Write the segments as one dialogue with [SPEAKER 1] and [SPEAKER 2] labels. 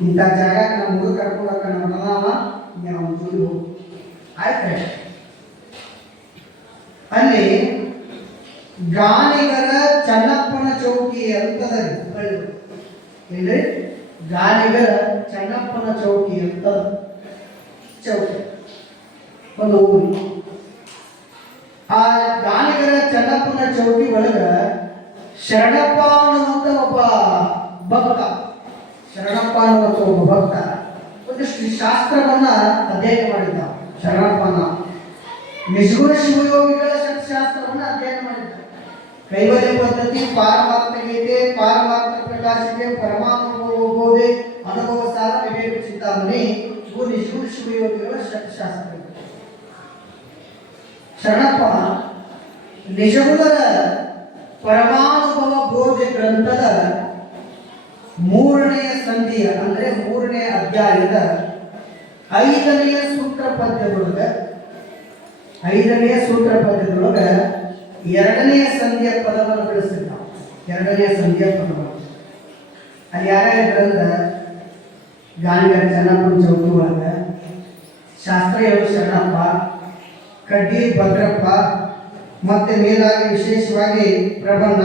[SPEAKER 1] ಇಂಥ ಜಾಗ ನಮ್ಮ ಹುಡುಗ ಕರ್ಕೊಳಕ ನಮ್ಮ ಮನಾವ ನಾವು ಜೋಡಿ ಹೋಗು. ಆಯ್ತು? ಅಲ್ಲಿ ಗಾಣಿಗರ ಚನ್ನಪ್ಪನ ಚೌಕಿ ಅಂತದ ಇಲ್ಲಿ ಗಾಣಿಗರ ಚನ್ನಪ್ಪನ ಚೌಕಿ ಅಂತ ಚೌಕಿ. ಒಂದು ಊರಿ. ಆ ಗಾಣಿಗರ ಚನ್ನಪ್ಪನ ಚೌಕಿ ಒಳಗ ಶರಣಪ್ಪ ಅನ್ನುವಂತ ಒಬ್ಬ ಭಕ್ತ. ಶರಣಪ್ಪ ಅನ್ನುವಂತ ಒಬ್ಬ ಭಕ್ತ. ಒಂದಿಷ್ಟು ಶಾಸ್ತ್ರವನ್ನ ಅಧ್ಯಯನ ಮಾಡಿದ್ದ ಶರಣಪ್ಪನ. ನಿಜಗುಣ ಶಿವಯೋಗಿಗಳ ಶಾಸ್ತ್ರವನ್ನ ಅಧ್ಯಯನ ಮಾಡಿದ್ದ. ಕೈವಲ್ಯ ಪದ್ಧತಿ ಪಾರಮಾರ್ಥ ಗೀತೆ ಪಾರಮಾರ್ಥ ಪ್ರಕಾಶಿಕೆ ಪರಮಾತ್ಮಬೋಧೆ ಅನುಭವ ಸಾರ, ವಿವೇಕ ಚಿಂತಾಮಣಿ, ಇವು ನಿಜಗುಣ ಶಿವಯೋಗಿಗಳ ಶಾಸ್ತ್ರ ಶರಣಪ್ಪ ನಿಜಗುಣದ ಪರಮಾನುಭವ ಬೋಧೆ ಗ್ರಂಥದ ಮೂರನೆಯ ಸಂಧಿಯ, ಅಂದ್ರೆ ಮೂರನೇ ಅಧ್ಯಾಯದ ಐದನೆಯ ಸೂತ್ರ ಪದ್ಯದೊಳಗ ಐದನೆಯ ಸೂತ್ರ ಪದ್ಯದೊಳಗ ಎರಡನೆಯ ಸಂಧಿಯ ಪದವನ್ನು ಬೆಳೆಸಿದ್ದ ಎರಡನೆಯ ಸಂಧಿಯ ಪದವನ್ನು. ಅಲ್ಲಿ ಯಾರ್ಯಾರಂದ ಗಾಂಧಿಯ ಚೆನ್ನಪ್ಪನ ಚೌಕಿ ಒಳಗ ಶಾಸ್ತ್ರೀಯ ಶರಣಪ್ಪ, ಕಡ್ಡಿ, ಭದ್ರಪ್ಪ, ಮತ್ತೆ ಮೇಲಾಗಿ ವಿಶೇಷವಾಗಿ ಪ್ರಬಣ್ಣ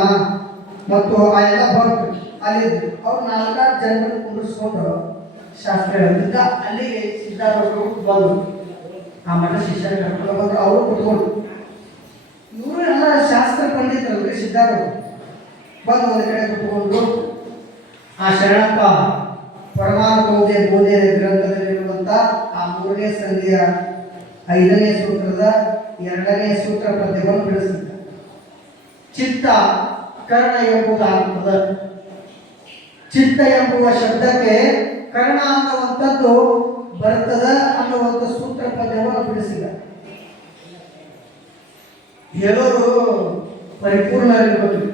[SPEAKER 1] ಮತ್ತು ಆ ಎಲ್ಲ ಭಕ್ತರು. ಅಲ್ಲಿದ್ದು. ಅವ್ರು ನಾಲ್ಕಾರು ಜನರನ್ನು ಕುಂದಿಸ್ಕೊಂಡು ಶಾಸ್ತ್ರ ಹೇಳ್ತಿದ್ದ ಅಲ್ಲಿಗೆ ಸಿದ್ಧಾರೂಢರು ಬಂದರು ಆ ಮಠ ಶಿಷ್ಯರ ಕರ್ಕೊಂಡು ಬಂದ್ರು, ಅವರು ಕುತ್ಕೊಂಡು. ಇವರು ಎಲ್ಲ ಶಾಸ್ತ್ರ ಪಂಡಿತರಲ್ರಿ ಸಿದ್ಧಾರೂಢರು ಬಂದು ಒಂದು ಕಡೆ ಕುತ್ಕೊಂಡು, ಆ ಶರಣಪ್ಪ ಪರಮಾನುಭವದೆ ಗ್ರಂಥದಲ್ಲಿ ಗ್ರಂಥದಲ್ಲಿರುವಂಥ ಆ ಮೂರನೇ ಸಂಧಿಯ ಐದನೇ ಸೂತ್ರದ ಎರಡನೇ ಸೂತ್ರ ಪದ್ಯವನ್ನು ಬಿಡಿಸಿದ್ದ ಚಿತ್ತ, ಕರ್ಣ ಎಂಬುದಾಗುತ್ತದೆ. ಚಿತ್ತ ಎಂಬುವ ಶಬ್ದಕ್ಕೆ ಕರ್ಣ ಅನ್ನುವಂಥದ್ದು ಬರ್ತದ ಅನ್ನುವಂಥ ಸೂತ್ರ ಪದ್ಯವನ್ನು ಬಿಡಿಸಿದ. ಹೇಳೋರು ಪರಿಪೂರ್ಣ ಇರಬೇಕು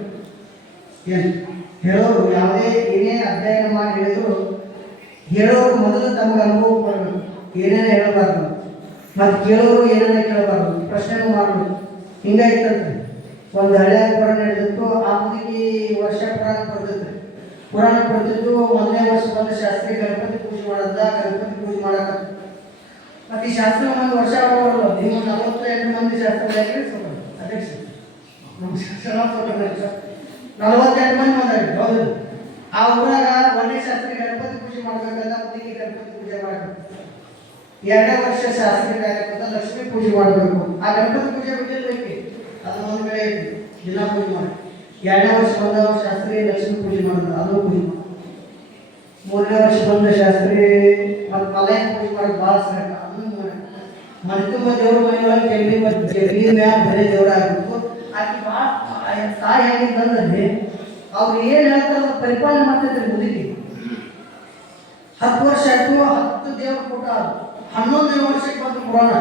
[SPEAKER 1] ಹೇಳೋರು ಯಾವುದೇ ಏನೇ ಅಧ್ಯಯನ ಮಾಡಿ ಹೇಳಿದ್ರು ಹೇಳೋರು ಮೊದಲು ತಮಗೆ ಅನುಭವ ಕೊಡಬೇಕು. ಏನೇನೇ ಹೇಳಬಾರ್ದು? ಮತ್ತು ಕೇಳೋರು ಏನೇನೋ ಕೇಳಬಾರ್ದು? ಪ್ರಶ್ನೆಗೂ ಮಾಡಬೇಕು. ಹಿಂಗಾಯ್ತಂತೆ. ಒಂದು ಹಳೆಯ ಪುರಾಣ ನಡೆದಿತ್ತು, ಆ ಮುದುಕಿ ವರ್ಷ ಪುರಾಣ ಕೊಡ್ತಿದ್ದು ಮೊದಲನೇ ವರ್ಷ ಬಂದ ಶಾಸ್ತ್ರಿ ಗಣಪತಿ ಪೂಜೆ ಮಾಡದ ಗಣಪತಿ ಪೂಜೆ ಮಾಡಕ ಮತ್ತೆ ಶಾಸ್ತ್ರ ಒಂದು ವರ್ಷ ಆಗೋಲ್ಲ ನೀವು ನಲವತ್ತೆರಡು ಮಂದಿ ಶಾಸ್ತ್ರ ಅಧ್ಯಕ್ಷ ನಲವತ್ತೆಂಟು ಮಂದಿ ಬಂದಾಗಿ ಹೌದು. ಆ ಊರಾಗ ಒಂದನೇ ಶಾಸ್ತ್ರಿ ಗಣಪತಿ ಪೂಜೆ ಮಾಡ್ಬೇಕಂತ ಮುದುಕಿ ಗಣಪತಿ ಪೂಜೆ ಮಾಡಬೇಕು ಎರಡನೇ ವರ್ಷ ಶಾಸ್ತ್ರಿ ಕಾರ್ಯಕ್ರಮ ಲಕ್ಷ್ಮೀ ಪೂಜೆ ಮಾಡಬೇಕು. ಆ ಗಣಪತಿ ಪೂಜೆ ಬಿಟ್ಟಿರ್ಬೇಕು ಅದು ಒಂದು ಐತಿ ದಿನ ಪೂಜೆ ಮಾಡಿ ಎರಡನೇ ವರ್ಷ ಬಂದ ಶಾಸ್ತ್ರಿ ಲಕ್ಷ್ಮೀ ಪೂಜೆ ಮಾಡೋದು, ಅದು ಪೂಜೆ. ಮಾಡೋದು ಮೂರನೇ ವರ್ಷ ಬಂದ ಶಾಸ್ತ್ರಿ ಮತ್ತು ಮಲಯ ಪೂಜೆ ಮಾಡೋದು ಭಾಳ ಶ್ರೇಷ್ಠ ಅದನ್ನು ಮಾಡಿ ಮನೆ ತುಂಬ ದೇವ್ರ ಮನೆಯೊಳಗೆ ಜಗಲಿ ಮತ್ತು ಜಗಲಿ ಮ್ಯಾಲ ಬರೀ ದೇವ್ರ ಆಗ್ಬೇಕು. ಆಕೆ ಭಾಳ ತಾಯಿ ಹೆಂಗಿತ್ತಂದ್ರೆ ಅವ್ರು ಏನು ಹೇಳ್ತಾರೆ ಅದನ್ನ ಪರಿಪಾಲನೆ ಮಾಡ್ತಿದ್ರು ಮುದುಕಿ. ಹತ್ತು ವರ್ಷ ಆಯ್ತು, ಹತ್ತು ದೇವ್ರ ಕೂಟ ಹನ್ನೊಂದನೇ ವರ್ಷಕ್ಕೆ ಬಂತು ಪುರಾಣ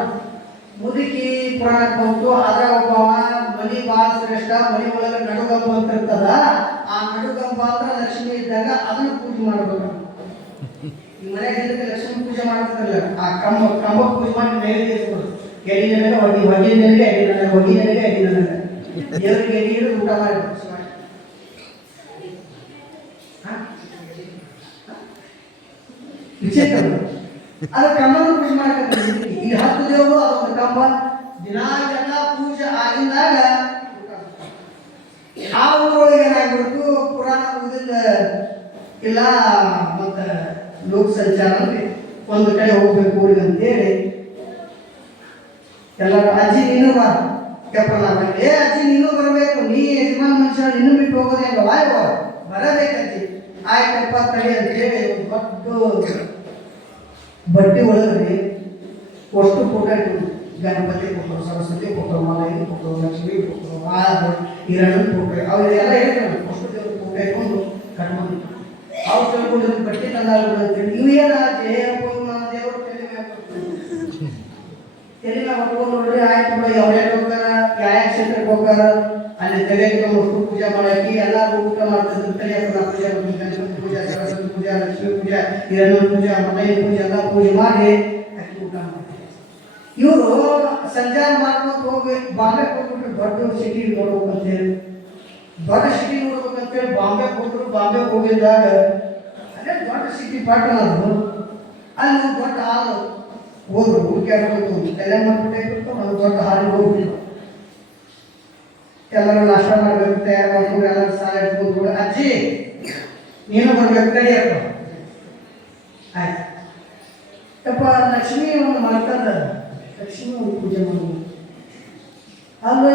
[SPEAKER 1] ಮುದುಕಿ ಪುರಾಣಕ್ಕೆ ಬಂತು ಅದ್ರ ಒಬ್ಬ ಮನಿ ಭಾಳ ಶ್ರೇಷ್ಠ, ಮನಿ ಒಳಗೆ ನಡುಗಂಬ ಅಂತ ಇರ್ತದ, ಆ ನಡುಗಂಬ ಅಂದ್ರೆ ಲಕ್ಷ್ಮಿ ಇದ್ದಾಗ ಅದನ್ನ ಪೂಜೆ ಮಾಡಬೇಕು ಈ ಮನೆ ಹಿಂದಕ್ಕೆ ಲಕ್ಷ್ಮಿ ಪೂಜೆ ಮಾಡ್ತಾರಲ್ಲ ಆ ಕಂಬ ಕಂಬ ಪೂಜೆ ಮಾಡಿ ನೈವೇದ್ಯ ಎಡಿ ನನಗೆ ಹೊಗಿ ಹೊಗಿ ನನಗೆ ಎಡಿ ನನಗೆ ಹೊಗಿ ನನಗೆ ಎಡಿ ನನಗೆ ದೇವರಿಗೆ ಎಡಿ ಊಟ ಮಾಡಿ. ವಿಚಿತ್ರ. ಅದು ಕಂಬನ ಪೂಜೆ ಮಾಡ್ತಾರೆ ಈ ಹತ್ತು ದೇವರು ಅದೊಂದು ಕಂಬ. ದಿನಾ ಜನ ಪೂಜೆ ಆಗಿದ್ದಾಗ ಆ ಊರೊಳಗೆ ಏನಾಗ್ಬಿಡ್ತು? ಪುರಾಣ ಮುಗಿದ ಇಲ್ಲ ಮತ್ತೆ ಲೋಕ ಸಂಚಾರ ಅಂದ್ರೆ ಒಂದು ಕಡೆ ಹೋಗ್ಬೇಕು ಊರಿಗೆ ಅಂತೇಳಿ. ಎಲ್ಲ ಅಜ್ಜಿ, ನೀನು ಬಾ. ಕೆಪ್ಪನ ಏ ಅಜ್ಜಿ, ನೀನು ಬರಬೇಕು. ನೀ ಯಜಮಾನ್ ಮನುಷ್ಯ ನಿನ್ನ ಬಿಟ್ಟು ಹೋಗೋದು ಹೆಂಗ ವಾಯ್ ಬಾ ಬರಬೇಕಜ್ಜಿ. ಆಯ್ತಪ್ಪ ತಡಿ ಅಂತೇಳಿ ದೊಡ್ಡ ಬಟ್ಟೆ ಒಳಗಡೆ ಅಷ್ಟು ಫೋಟೋ ಇಟ್ಟು, Ganapati photo Saraswati photo Malai photo Lakshmi photo ಆ ಹಿರಣನ್ ಫೋಟೋ ಅವರೆಲ್ಲ ಹೇಳ್ತಾರೆ. ಅಷ್ಟು ದೇವ್ರ ಫೋಟೋ ಇಟ್ಕೊಂಡು ಕಟ್ಕೊಂಡು. ಅವ್ರು ತಿಳ್ಕೊಂಡಿದ್ದು ಬಟ್ಟೆ ತಂದಾಳು ಅಂತೇಳಿ ನೀವು ಏನ ಜಯಪ್ಪ ದೇವರು ತಲೆ ಮ್ಯಾಗ ಕೊಡ್ತಾರೆ. ತಲೆ ಮ್ಯಾಗ ಹೊತ್ಕೊಂಡು ನೋಡ್ರಿ ಆಯ್ತು ಬಿಡ, ಅವ್ರು ಎಲ್ಲಿ ಹೋಗ್ತಾರ? ಯಾವ ಕ್ಷೇತ್ರಕ್ಕೆ ಹೋಗ್ತಾರ? ಅಲ್ಲಿ ತೆಗೆದು ವಸ್ತು ಪೂಜೆ ಮಾಡಾಕಿ ಎಲ್ಲ ಊಟ ಮಾಡ್ತಿದ್ರು ತಲೆಯಪ್ಪನ ಪೂಜೆ ಗಣಪತಿ ಪೂಜೆ ಸರಸ್ವತಿ ಪೂಜೆ ಲಕ್ಷ್ಮೀ ಪೂಜೆ ಹಿರಣ್ಯ ಪೂಜೆ ಮಲೈ ಪೂಜೆ ಎಲ್ಲ ಪೂಜೆ ಮಾಡಿ ಅಕ್ಕಿ ಊಟ ಮಾಡ್ತಾರೆ ಇವರು ಸಂಚಾರ ಮಾಡ್ಕೊಂಡು ಹೋಗಿ ಬಾಂಬೆ ಹೋಗ್ಬಿಟ್ಟು ದೊಡ್ಡ ಸಿಟಿ ನೋಡ್ಬೇಕು ಅಂತೇಳಿ ದೊಡ್ಡ ಸಿಟಿ ನೋಡ್ಬೇಕಂತೇಳಿ ಬಾಂಬೆ ಹೋದ್ರು ಬಾಂಬೆ ಹೋಗಿದ್ದಾಗ ಅದೇ ದೊಡ್ಡ ಸಿಟಿ ಪಟ್ಟಣ ಅದು ಅಲ್ಲಿ ಒಂದು ದೊಡ್ಡ ಹಾಲು ಹೋದ್ರು ಹುಡುಕ್ಯಾಡ್ಕೊಂಡು ತಲೆ ಮಾಡ್ಬಿಟ್ಟು ಒಂದು ದೊಡ್ಡ ಹಾಲಿಗೆ ಹೋಗ್ಬಿಟ್ಟು ಎಲ್ಲರೂ ನಾಷ್ಟ ಮಾಡ್ಬೇಕು ತಯಾರು ಮಾಡ್ಕೊಂಡು ಎಲ್ಲರೂ ಸಾಲ ಇಟ್ಕೊಂಡು ಅಜ್ಜಿ ನೀನು ಬರ್ಬೇಕು ಕಡಿಯಪ್ಪ ಆಯ್ತು. ಅಪ್ಪ ಲಕ್ಷ್ಮಿ ಒಂದು ಮಾಡ್ತಾರೆ ಲಕ್ಷ್ಮಿ ಒಂದು ಪೂಜೆ ಮಾಡಿ ಅಂದ್ರೆ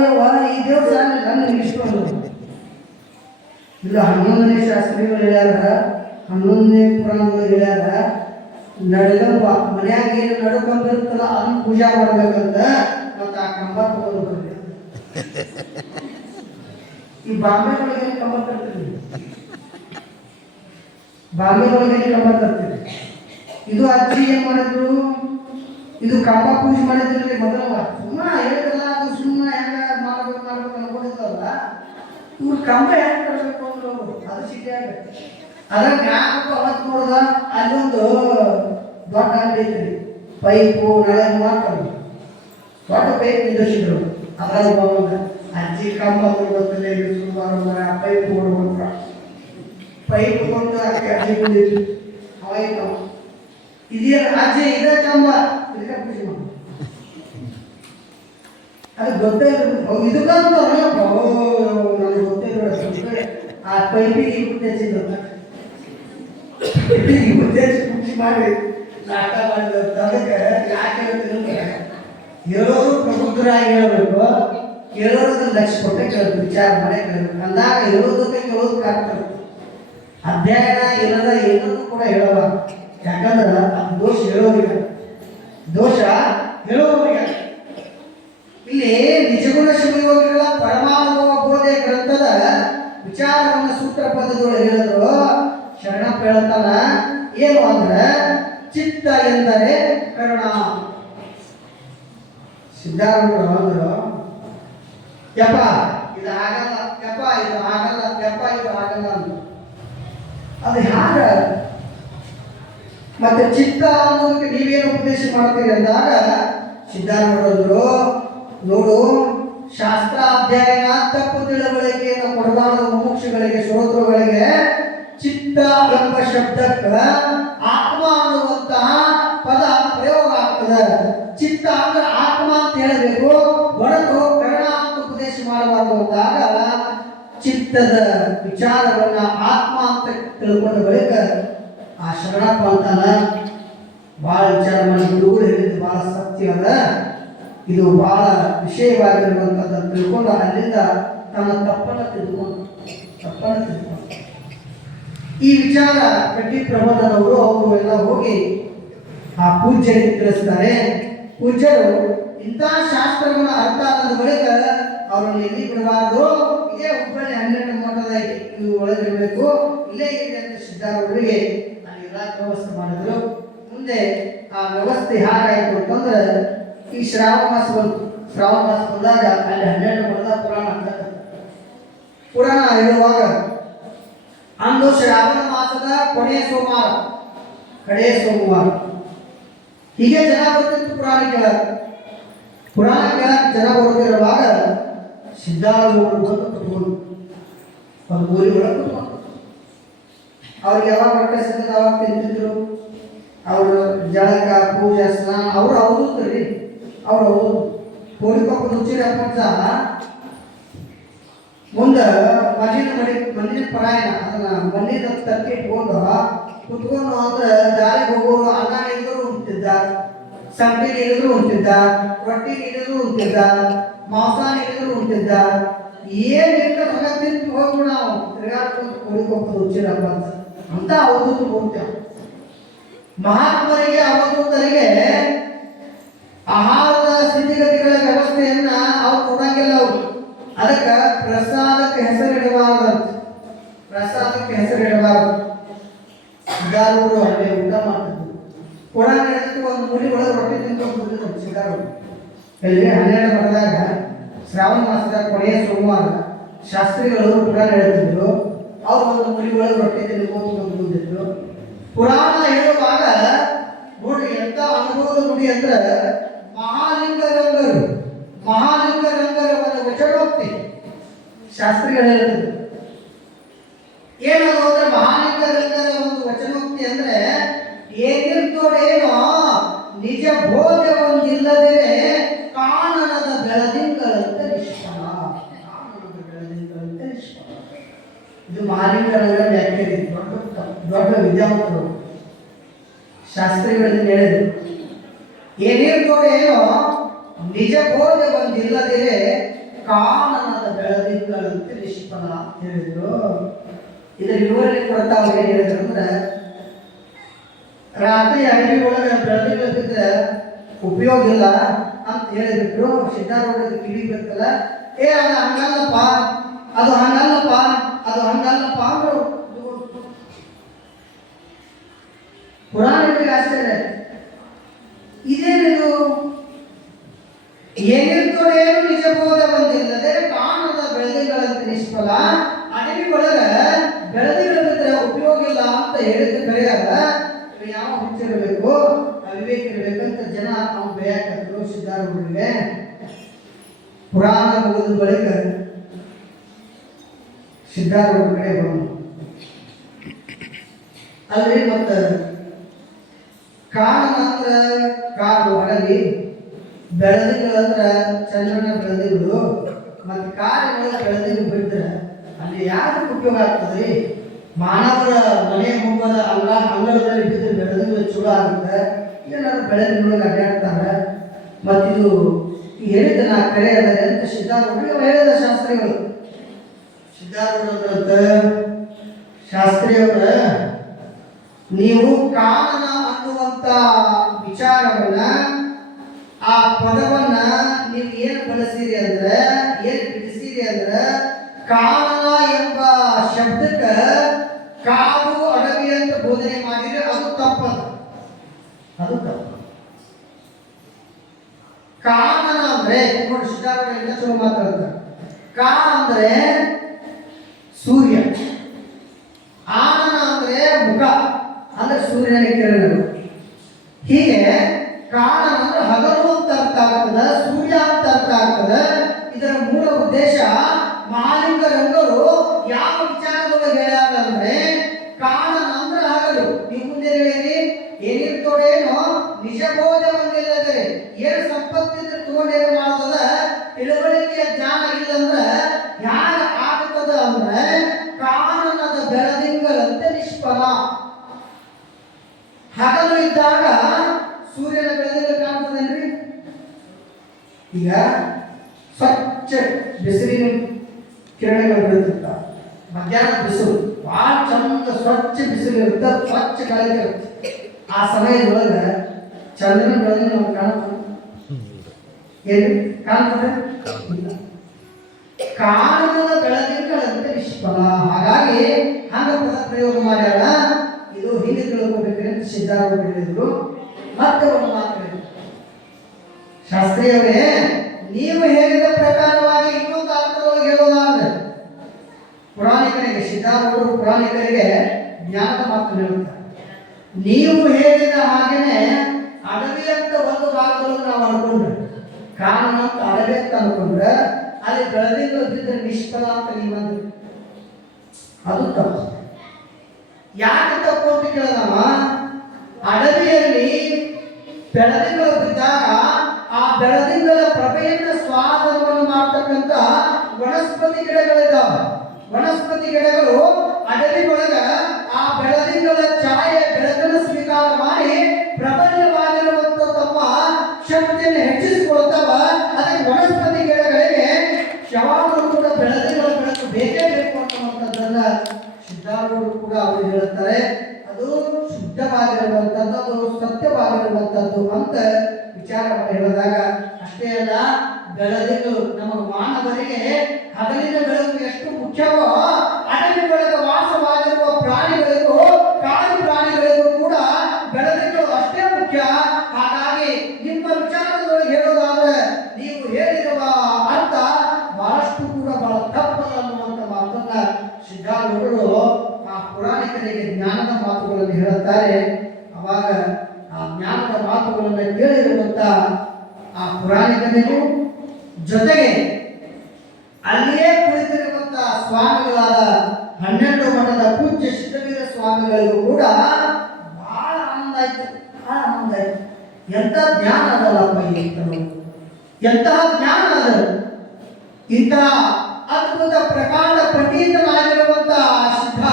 [SPEAKER 1] ಈ ದೇವಸ್ಥಾನ ನನ್ನ ಇಷ್ಟೊಂದು ಇಲ್ಲ, ಹನ್ನೊಂದನೇ ಶಾಸ್ತ್ರಿಗಳು ಹೇಳ್ಯಾರ, ಹನ್ನೊಂದನೇ ಪುರಾಣಗಳು ಹೇಳ್ಯಾರ ನಡೆದಂಬ ಮನ್ಯಾಗ ಏನು ನಡ್ಕೊಂಡಿರ್ತಲ್ಲ ಅದನ್ನ ಪೂಜೆ ಮಾಡ್ಬೇಕಂತ ಮತ್ತೆ ಆ ಕಂಬ ತಗೊಂಡು ಬರ್ಬೇಕು ಈ ಬಾಂಬೆ ಒಳಗೆ ಕಂಬ ತರ್ತೀವಿ ಕಂಬ ತರ್ತೀವಿ. ಇದು ಅಜ್ಜಿ ಏನು ಮಾಡಿದ್ರು? ಇದು ಕಂಬ ಪೂಜೆ ಮಾಡಿದ್ರಿ ಮೊದಲ ಸುಮ್ಮನೆ ಹೇಳಿದ್ರಲ್ಲ ಅದು ಸುಮ್ಮನೆ ಹೆಂಗ ಮಾಡ್ಬೇಕು ಮಾಡ್ಬೇಕು ಅನ್ಕೊಂಡಿದ್ದಲ್ಲ ಇವ್ರು ಕಂಬ ಹೆಂಗ್ ತರಬೇಕು ಅಂದ್ರು ಅದು ಸಿಟಿಯಾಗ ಅದ್ರ ಜ್ಞಾಪಕ ಅವತ್ತು ನೋಡ್ದ, ಅಲ್ಲೊಂದು ದೊಡ್ಡ ಅಂಗಡಿ ಐತ್ರಿ. ಪೈಪು, ನಳೆ ಮಾಡ್ತಾರೆ ದೊಡ್ಡ ಪೈಪ್ ನಿಲ್ಲಿಸಿದ್ರು ಅದ್ರಾಗ ಬಂದ ಅಜ್ಜಿ ಕಂಬ ಗೊತ್ತಿಲ್ಲ ಸುಮಾರು ಮರ ಪೈಪ್ ಕೊಡ್ಬೇಕು ಪೈಪ್ ಇದೇನು ಇದೇ ಕಂಬ ಪೂಜೆ ಮಾಡು. ಅದು ಗೊತ್ತೇ ಇಲ್ಲ. ಇದಕ್ಕಂತ ನನಗೆ ಗೊತ್ತೇ ಆ ಪೈಪಿಗೆ ಇಬ್ಬರು ತೆಚ್ಚಿ ಪೂಜೆ ಮಾಡಿ ನಾಟ ಮಾಡಿದ ಅದಕ್ಕೆ ಯಾಕೆ ಹೇಳೋರು ಪ್ರಬುದ್ಧರಾಗಿ ಹೇಳಬೇಕು. ಕೇಳೋದು ಲಕ್ಷ ಕೊಟ್ಟೆ ಕೇಳಬೇಕು. ವಿಚಾರ ಮಾಡೇ ಕೇಳಬೇಕು. ಅಂದಾಗ ಹೇಳೋದಕ್ಕೆ ಕೇಳೋದಕ್ಕೆ ಆಗ್ತದೆ ಅಧ್ಯಯನ ಇಲ್ಲದ ಏನನ್ನು ಕೂಡ ಹೇಳಬಾರ್ದು ಯಾಕಂದ್ರೆ ಅದು ದೋಷ ಹೇಳೋದಿಲ್ಲ. ದೋಷ ಹೇಳೋದಿಲ್ಲ. ಇಲ್ಲಿ ನಿಜಗುಣ ಶಿವಯೋಗಿಗಳ ಪರಮಾನುಭವ ಬೋಧೆ ಗ್ರಂಥದ ವಿಚಾರವನ್ನು ಸೂತ್ರ ಪದದೊಳಗೆ ಹೇಳಿದ್ರು. ಶರಣಪ್ಪ ಹೇಳ್ತಾನ ಏನು ಅಂದ್ರೆ ಚಿತ್ತ ಎಂದರೆ ಕರುಣ. ಸಿದ್ಧಾರೂಢರು ಅಂದ್ರು ಯಪ್ಪ, ಇದು ಆಗಲ್ಲ, ಯಪ್ಪ, ಇದು ಆಗಲ್ಲ, ಯಪ್ಪ, ಇದು ಆಗಲ್ಲ ಅದು ಹ್ಯಾಂಗ ಮತ್ತೆ ಚಿತ್ತ ಅನ್ನೋದಕ್ಕೆ ನೀವೇನು ಉಪದೇಶ ಮಾಡ್ತೀರಿ ಅಂದಾಗ ಸಿದ್ಧಾರೂಢರು ನೋಡು ಶಾಸ್ತ್ರ ಅಧ್ಯಯನ ತಪ್ಪು ತಿಳುವಳಿಕೆಯನ್ನು ಕೊಡಬಾರದು ಮುಮುಕ್ಷಗಳಿಗೆ, ಶ್ರೋತೃಗಳಿಗೆ ಚಿತ್ತ ಎಂಬ ಶಬ್ದಕ್ಕೆ ಆತ್ಮ ಅನ್ನುವಂತಹ ಪದ ಪ್ರಯೋಗ ಆಗ್ತದೆ. ಚಿತ್ತ ಅಂದ್ರೆ ಆತ್ಮ ಅಂತ ಹೇಳಬೇಕು. ಹೊರತು ಕರ್ಣ ಅಂತ ಉಪದೇಶ ಮಾಡಬಾರದು ಅಂದಾಗ ಚಿತ್ತದ ವಿಚಾರವನ್ನ ಆತ್ಮ ತಿಳ್ಕೊಂಡ ಬಳಿಕ ಆ ಶರಣಪ್ಪ ಅಂತಾನ ಭಾಳ ವಿಚಾರ ಮಾಡಿ ಗುರುಗಳು ಹೇಳಿದ್ದು ಭಾಳ ಸತ್ಯ ಅದ ಇದು ಭಾಳ ವಿಷಯವಾಗಿರುವಂಥದ್ದು ತಿಳ್ಕೊಂಡು ಅಲ್ಲಿಂದ ತನ್ನ ತಪ್ಪನ್ನು ತಿಳ್ಕೊಂಡು ತಪ್ಪನ್ನು ತಿಳ್ಕೊಂಡು ಈ ವಿಚಾರ ಕಟ್ಟಿ ಪ್ರಮೋದನವರು ಅವರು ಎಲ್ಲ ಹೋಗಿ ಆ ಪೂಜ್ಯರಿಗೆ ತಿಳಿಸ್ತಾರೆ. ಪೂಜ್ಯರು ಇಂತಹ ಶಾಸ್ತ್ರಗಳ ಅರ್ಥ ಆದ ಬಳಿಕ ಅವರನ್ನು ಎಲ್ಲಿ ಬಿಡಬಾರ್ದು? ಇದೇ ಹುಬ್ಬಳ್ಳಿ ಹನ್ನೆರಡು ಮಠದ ಇದು. ಒಳಗಿರಬೇಕು. ಇಲ್ಲೇ ಇದೆ ಅಂತ ಸಿದ್ಧಾರೂಢರಿಗೆ ಅಲ್ಲಿ ಎಲ್ಲ ವ್ಯವಸ್ಥೆ ಮಾಡಿದ್ರು. ಮುಂದೆ ಆ ವ್ಯವಸ್ಥೆ ಹಾಗಾಯಿತು ಅಂತಂದ್ರೆ ಈ ಶ್ರಾವಣ ಮಾಸ ಬಂತು. ಶ್ರಾವಣ ಮಾಸ ಬಂದಾಗ ಅಲ್ಲಿ ಹನ್ನೆರಡು ಮಠದ ಪುರಾಣ ಅಂತ ಪುರಾಣ ಹೇಳುವಾಗ ಅಂದು ಶ್ರಾವಣ ಮಾಸದ ಕೊನೆಯ ಸೋಮವಾರ, ಕಡೆಯ ಸೋಮವಾರ. ಹೀಗೆ ಜನ ಬರ್ತಿತ್ತು ಪುರಾಣ ಕೇಳ ಪುರಾಣ ಕೇಳಕ್ ಜನ ಬರುತ್ತಿರುವಾಗ ಸಿದ್ಧಾರೂಢರು ಬಂದು ಒಂದು ಊರಿ ಒಳಗೆ ಅವ್ರಿಗೆ ಯಾವಾಗ ಹೊಟ್ಟೆ ಸಿಗ್ತದೆ ಅವಾಗ ತಿಂತಿದ್ರು ಅವರು ಜಳಕ, ಪೂಜೆ, ಸ್ನಾನ, ಅವ್ರು ಹೌದು. ರೀ ಅವ್ರು ಪಪ್ಪ ರುಚಿರಿ ಅಪ್ಪಂಸ ಮುಂದೆ ಮಣ್ಣಿನ ಮಡಿ ಮಣ್ಣಿನ ಪರಾಯಣ, ಅದನ್ನ ಮಣ್ಣಿನ ತಟ್ಟಿ ಇಟ್ಕೊಂಡು ಕುತ್ಕೊಂಡು ಅಂದ್ರೆ ದಾರಿ ಹೋಗೋರು ಅನ್ನ ನೀಡಿದ್ರು ಉಂಟಿದ್ದ ಸಂಗಡಿ ನೀಡಿದ್ರು ಉಂಟಿದ್ದ ರೊಟ್ಟಿ ನೀಡಿದ್ರು ಉಂಟಿದ್ದ ಮಾಂಸ ನೀಡಿದ್ರು ಉಂಟಿದ್ದ ಏನ್ ಹೊಗ ತಿಂತು ಹೋಗ್ಬಿಡ ನಾವು. ತಿರುಗಾಡ್ಕೊಂಡು ಪಪ್ಪ ರುಚಿರಪ್ಪ ಅಂತ ಅವಧೂತ ಹೋಗ್ತೇವೆ ಮಹಾತ್ಮರಿಗೆ ಅವಧೂತರಿಗೆ ಆಹಾರದ ಸ್ಥಿತಿಗತಿಗಳ ವ್ಯವಸ್ಥೆಯನ್ನ ಅವ್ರು ಕೊಡಂಗಿಲ್ಲ ಅವರು. ಅದಕ್ಕೆ ಪ್ರಸಾದಕ್ಕೆ ಹೆಸರಿಡಬಾರದು ಪ್ರಸಾದಕ್ಕೆ ಹೆಸರಿಡಬಾರದು. ಸಿದ್ಧಾರೂಢರು ಅಲ್ಲಿ ಊಟ ಮಾಡ್ತಿದ್ರು ಕೊಡಂಗ ಒಂದು ಮೂಲಿ ಒಳಗೆ ರೊಟ್ಟಿ ತಿನ್ಕೊಂಡು ಸಿದ್ಧಾರೂಢರು ಇಲ್ಲಿ ಹನ್ನೆರಡು ಬರೆದಾಗ ಶ್ರಾವಣ ಮಾಸದ ಕೊನೆಯ ಸೋಮವಾರ. ಶಾಸ್ತ್ರಿಗಳು ಪುರಾಣ ಹೇಳ್ತಿದ್ರು ಅವ್ರು ಒಂದು ಮುರಿ ಒಳಗೆ ರೊಟ್ಟಿ ತಿನ್ಕೊಂಡು ಬಂದಿದ್ರು ಪುರಾಣ ಹೇಳುವಾಗ ನೋಡ್ರಿ ಎಂತ ಅನುಭವದ ಗುಡಿ ಅಂದ್ರೆ ಮಹಾಲಿಂಗರಂಗರು ಮಹಾಲಿಂಗರಂಗರ ಒಂದು ವಚನೋಕ್ತಿ. ಶಾಸ್ತ್ರಿಗಳು ಹೇಳಿದ್ರು ಏನದು ಅಂದ್ರೆ ಮಹಾಲಿಂಗರಂಗರ ಒಂದು ವಚನೋಕ್ತಿ ಅಂದ್ರೆ ಏನಿರ್ತೋಡೇನೋ ನಿಜ ಭೋಜ ಮಾಲಿಕರನ್ನ ವ್ಯಾಖ್ಯಾನ ದೊಡ್ಡ ದೊಡ್ಡ ವಿದ್ಯಾವಂತರು. ಶಾಸ್ತ್ರಿಗಳಲ್ಲಿ ಹೇಳಿದರು. ಏನಿರ್ತೋ ಏನೋ, ನಿಜ ಬೋಧ ಬಂದಿಲ್ಲದೆ ಕಾನನದ ಬೆಳದಿಂಗಳಂತೆ ನಿಷ್ಫಲ ಅಂತ ಹೇಳಿದ್ರು. ಇದರ ವಿವರಣೆ ಕೊಡ್ತಾ ಅವ್ರು ಏನು ಹೇಳಿದ್ರು ಅಂದ್ರೆ, ರಾತ್ರಿ ಅಡವಿ ಒಳಗೆ ಬೆಳದಿಂಗಳಿದ್ರೆ ಉಪಯೋಗ ಇಲ್ಲ ಅಂತ ಹೇಳಿದ್ರು. ಸಿದ್ಧಾರ್ಥ ಕಿವಿ ಬರ್ತಲ್ಲ ಏ, ಅದು ಹಂಗಲ್ಲಪ್ಪ ಅದು ಹಂಗಲ್ಲಪ್ಪ. ಅದು ಹಂಗಲ್ಲಪ್ಪ ಅಂದ್ರು ಪುರಾಣಿಕರಿಗೆ ಆಶ್ಚರ್ಯ ಇದೇನಿದು ಏನಿರ್ತೋರೇನು ನಿಜ ಬೋಧ ಬಂದಿಲ್ಲದೆ ಕಾಣದ ಬೆಳೆದಿಗಳಂತೆ ನಿಷ್ಫಲ ಅಡವಿ ಒಳಗ ಬೆಳೆದಿಗಳ ಬಿದ್ದರೆ ಉಪಯೋಗ ಇಲ್ಲ ಅಂತ ಹೇಳಿದ ಕರೆಯಾಗ ಇವ ಯಾವ ಹುಚ್ಚಿರಬೇಕು ಅವಿವೇಕ ಇರಬೇಕಂತ ಜನ ಅವ್ನು ಬೇಯಾಕತ್ರು ಸಿದ್ಧಾರೂಢರಿಗೆ ಪುರಾಣ ಮುಗಿದ ಬಳಿಕ ಸಿದ್ಧಾರೂಢ ಕಡೆ ಬಂದು. ಅಲ್ಲಿ ಮತ್ತ ಕಾರಣ ಅಂದ್ರ ಕಾಡು ಅಡವಿ ಬೆಳೆದಿಗಳಂದ್ರ ಚಂದ್ರನ ಬೆಳೆದಿಗಳು ಮತ್ತೆ ಕಾರ್ಯಗಳ ಬೆಳೆದಿಗಳು ಬಿಟ್ರೆ ಅಲ್ಲಿ ಯಾರು ಉಪಯೋಗ ಆಗ್ತದ್ರಿ? ಮಾನವರ ಮನೆ ಮುಂಬದ ಅಲ್ಲ ಅಂಗಳದಲ್ಲಿ ಬಿದ್ದರೆ ಬೆಳೆದಿಗಳು ಚೂಡ ಆಗುತ್ತೆ. ಏನಾದ್ರು ಬೆಳೆದಿಗಳಿಗೆ ಅಡ್ಡಾಡ್ತಾರೆ ಮತ್ತಿದು ಹೇಳಿದ ನಾ ಕರೆ ಅದ ಅಂತ ಸಿದ್ಧಾರೂಢರಿಗೆ ಹೇಳಿದ ಶಾಸ್ತ್ರಿಗಳು ಸಿದ್ಧಾರೂಢರಂತ ಶಾಸ್ತ್ರಿಯವರ, ನೀವು ಕಾನನ ಅನ್ನುವಂತ ವಿಚಾರವನ್ನ ಆ ಪದವನ್ನ ನೀವು ಏನ್ ಬಳಸಿರಿ ಅಂದ್ರೆ, ಏನ್ ಬಿಡಿಸಿರಿ ಅಂದ್ರೆ ಕಾನನ ಎಂಬ ಶಬ್ದಕ್ಕ ಕಾಡು ಅಡವಿ ಅಂತ ಬೋಧನೆ ಮಾಡಿದ್ರೆ ಅದು ತಪ್ಪದು ಅದು ತಪ್ಪು ಕಾನನ ಅಂದ್ರೆ, ನೋಡಿ ಸಿದ್ಧಾರೂಢ ಚಲೋ ಮಾತಾಡ್ತಾರೆ ಕಾ ಅಂದ್ರೆ ಸೂರ್ಯ. ಆನನ ಅಂದ್ರೆ ಮುಖ, ಅಂದ್ರೆ ಸೂರ್ಯನ ಕಿರಣಗಳು. ಹೀಗೆ ಕಾಣ ಅಂದ್ರೆ ಹಗಲು ಅಂತ ಅರ್ಥ ಆಗ್ತದೆ, ಸೂರ್ಯ ಅಂತ ಅರ್ಥ ಆಗ್ತದೆ. ಇದರ ಮೂಲ ಉದ್ದೇಶ ಮಾಲಿಂಗ ರಂಗರು ಯಾವ ವಿಚಾರದೊಳಗೆ ಹೇಳ್ಯಾರ ಅಂದ್ರೆ ಕಾಣನ ಅಂದ್ರೆ ಹಗಲು. ನೀವು ಮುಂದೆ ಹೇಳಿರಿ ಏನಿರ್ತೋಡೇನೋ ನಿಜ ಬೋಧ ಬಂದಿಲ್ಲದೆ ಏನು ಸಂಪತ್ತಿದ್ರೆ ತಗೊಂಡೇನು ಮಾಡ್ತದ ತಿಳುವಳಿಕೆಯ ಜ್ಞಾನ ಇಲ್ಲಂದ್ರೆ ಯಾರ ಆಗ್ತದ ಅಂದ್ರೆ ಕಾನನದ ಬೆಳದಿಂಗಳಂತೆ ನಿಷ್ಫಲ ಹಗಲು ಇದ್ದಾಗ ಸೂರ್ಯನ ಬೆಳದಿಂಗಳು ಕಾಣ್ತದೇನ್ರಿ ಈಗ ಸ್ವಚ್ಛ ಬಿಸಿಲಿನ ಕಿರಣಗಳು ಬೀಳುತ್ತಿರ್ತಾವ ಮಧ್ಯಾಹ್ನ ಬಿಸಿಲು ಭಾಳ ಚಂದ ಸ್ವಚ್ಛ ಬಿಸಿಲು ಇರುತ್ತೆ ಇರುತ್ತೆ ಆ ಸಮಯದೊಳಗೆ ಚಂದ್ರನ ಬೆಳದಿಂಗಳು ನಮ್ಗೆ ಕಾಣುತ್ತೆ. ಏನು ಕಾಣ್ತದೆ ಕಾಣದ ಬೆಳದಿಂಗಳಂತೆ ಹಾಗಾಗಿ ಹಂಗ ಪ್ರಯೋಗ ಮಾಡ್ಯಾರ ಇದು ಹಿಂದೆ ತಿಳ್ಕೊಬೇಕ್ರಿ ಅಂತ ಸಿದ್ಧಾರೂಢ ಹೇಳಿದ್ರು. ಮತ್ತೆ ಒಂದು ಮಾತು ಹೇಳಿದ್ರು ಶಾಸ್ತ್ರಿಯವರೇ, ನೀವು ಹೇಳಿದ ಪ್ರಕಾರವಾಗಿ ಇನ್ನೊಂದು ಅರ್ಥದೊಳಗೆ ಹೇಳೋದಾದ್ರೆ ಪುರಾಣಿಕರಿಗೆ ಸಿದ್ಧಾರ್ಥರು ಪುರಾಣಿಕರಿಗೆ ಜ್ಞಾನದ ಮಾತು ಹೇಳುತ್ತಾರೆ. ನೀವು ಹೇಳಿದ ಹಾಗೇನೆ ಅಡವಿ ಅಂತ ಒಂದು ಭಾಗದೊಳಗೆ ನಾವು ಅನ್ಕೊಂಡ್ರೆ, ಕಾರಣ ಅಂತ ಅಡವಿ ಅಂತ ಅನ್ಕೊಂಡ್ರೆ, ಅಲ್ಲಿ ಬೆಳೆದಿದ್ದು ಬಿದ್ದರೆ ನಿಷ್ಫಲ ಅಂತ ನೀವು ಅಂದ್ರಿ. ಅದು ತಪ್ಪು. ಯಾಕೆ ತಪ್ಪು ಅಂತ ಕೇಳಿದವ ಅಡವಿಯಲ್ಲಿ ಬೆಳೆದಿಂಗಳು ಆ ಬೆಳೆದಿಂಗಳ ಪ್ರಭೆಯನ್ನ ಸ್ವಾದನವನ್ನು ಮಾಡ್ತಕ್ಕಂಥ ವನಸ್ಪತಿ ಗಿಡಗಳಿದ್ದಾವೆ ವನಸ್ಪತಿ ಗಿಡಗಳು ಅಡವಿ ಒಳಗ ಆ ಬೆಳದಿಂಗಳ ಛಾಯೆ ಬೆಳಕನ್ನು ಸ್ವೀಕಾರ ಮಾಡಿ ಪ್ರಬಲವಾಗಿರುವಂತ ತಮ್ಮ ಶಕ್ತಿಯನ್ನು ಹೆಚ್ಚಿಸಿಕೊಳ್ತಾವ ಅದಕ್ಕೆ ವನಸ್ಪತಿ ಗಿಡಗಳಿಗೆ ಯಾವಾಗಲೂ ಕೂಡ ಬೆಳದಿಂಗಳ ಬೆಳಕು ಬೇಕೇ ಬೇಕು ಅನ್ನುವಂಥದ್ದನ್ನ ಸಿದ್ಧಾರೂಢರು ಕೂಡ ಅವರು ಹೇಳುತ್ತಾರೆ ಅದು ಶುದ್ಧವಾಗಿರುವಂಥದ್ದು ಅದು ಸತ್ಯವಾಗಿರುವಂಥದ್ದು ಅಂತ ವಿಚಾರವನ್ನು ಹೇಳಿದಾಗ ಅಷ್ಟೇ ಅಲ್ಲ ಬೆಳದಿಂಗಳು ನಮ್ಮ ಮಾನವರಿಗೆ ಹಗಲಿನ ಬೆಳಕು ಎಷ್ಟು ಮುಖ್ಯವೋ ಅಡವಿ ಒಳಗೆ ವಾಸವಾಗಿರುವ ಪ್ರಾಣಿಗಳಿಗೂ ಕಾಡು ಪ್ರಾಣಿಗಳಿಗೂ ಕೂಡ ಬೆಳದಿಂಗಳು ಅಷ್ಟೇ ಮುಖ್ಯ ಹಾಗಾಗಿ ನಿಮ್ಮ ವಿಚಾರದೊಳಗೆ ಹೇಳೋದಾದ್ರೆ ನೀವು ಹೇಳಿರುವ ಅರ್ಥ ಬಹಳಷ್ಟು ಕೂಡ ಬಹಳ ತಪ್ಪಲ್ಲ ಅನ್ನುವಂಥ ಮಾತನ್ನ ಸಿದ್ಧಾರೂಢರು ಆ ಪುರಾಣಿಕರಿಗೆ ಜ್ಞಾನದ ಮಾತುಗಳನ್ನು ಹೇಳುತ್ತಾರೆ ಅವಾಗ ಆ ಜ್ಞಾನದ ಮಾತುಗಳನ್ನು ಕೇಳಿರುವಂತ ಆ ಪುರಾಣಿಕನಿಗೂ ಜೊತೆಗೆ ಅಲ್ಲಿಯೇ ಕುಳಿತಿರುವಂತ ಸ್ವಾಮಿಗಳಾದ ಹನ್ನೆರಡು ಮಠದ ಪೂಜ್ಯ ಸಿದ್ಧವೀರ ಸ್ವಾಮಿಗಳಿಗೂ ಕೂಡ ಬಹಳ ಆನಂದ ಆಯ್ತು ಬಹಳ ಆನಂದ ಆಯ್ತು ಎಂತ ಜ್ಞಾನ ಅದಲ್ಲಪ್ಪ ಈ ತನು. ಎಂತಹ ಜ್ಞಾನ ಅದು ಇಂತಹ ಅದ್ಭುತ ಪ್ರಕಾಂಡ ಪಂಡಿತನಾಗಿರುವಂತಹ ಸಿದ್ಧ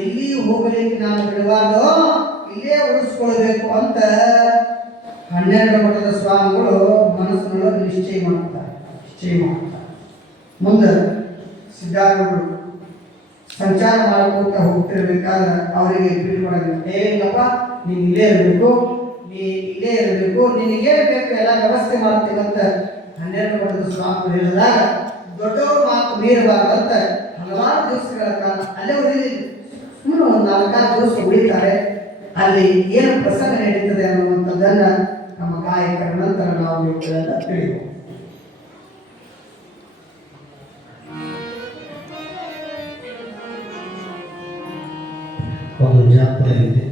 [SPEAKER 1] ಎಲ್ಲಿ ಹೋಗಲಿಕ್ಕೆ ನಾನು ಬಿಡಬಾರ್ದು ಇಲ್ಲೇ ಉಳಿಸ್ಕೊಳ್ಬೇಕು ಅಂತ ಹನ್ನೆರಡು ಮಠದ ಸ್ವಾಮಿಗಳು ಮನಸ್ಸಿನೊಳಗೆ ನಿಶ್ಚಯ ಮಾಡ್ತಾರೆ ನಿಶ್ಚಯ ಮಾಡ್ತಾರೆ. ಮುಂದೆ ಸಿದ್ಧಾರೂಢರು ಸಂಚಾರ ಮಾಡ್ಕೋತ ಹೋಗ್ತಿರ್ಬೇಕಾದ್ರೆ ಅವರಿಗೆ ಫೀಲ್ ಮಾಡೋದಿಲ್ಲ ಏನಪ್ಪ ನೀನು ಇಲ್ಲೇ ಇರಬೇಕು, ನೀ ಇಲ್ಲೇ ಇರಬೇಕು, ನಿನಗೆ ಬೇಕು ಎಲ್ಲ ವ್ಯವಸ್ಥೆ ಮಾಡ್ತೀವಂತ ಹನ್ನೆರಡು ಮಠದ ಸ್ವಾಮಿಗಳು ಹೇಳಿದಾಗ ದೊಡ್ಡವರು ಮಾತು ಮೀರಬಾರ್ದಂತ ಹಲವಾರು ದಿವಸಗಳ ಕಾಲ ಅಲ್ಲೇ ಉಳಿದಿಲ್ಲ ಸುಮ್ಮನೆ ಒಂದು ನಾಲ್ಕಾರು ದಿವಸ ಉಳಿತಾರೆ ಅಲ್ಲಿ ಏನು ಪ್ರಸಂಗ ನಡೀತದೆ ಅನ್ನುವಂಥದ್ದನ್ನ ನಮ್ಮ ಗಾಯಕರ ನಂತರ ನಾವು ಇವುಗಳೆಲ್ಲ ತಿಳಿಯುವ
[SPEAKER 2] ಒಂದು ಜಾತ್ರೆ ಇದೆ.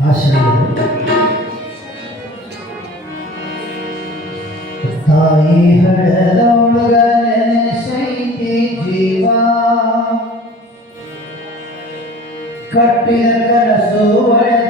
[SPEAKER 2] ಆಶ್ರಮದಲ್ಲಿ. ತಾಯಿ ಹಡದೊಳಗ ನೆನೆಸೈತಿ ಜೀವ. ಕಟ್ಟಿದ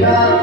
[SPEAKER 2] Yeah.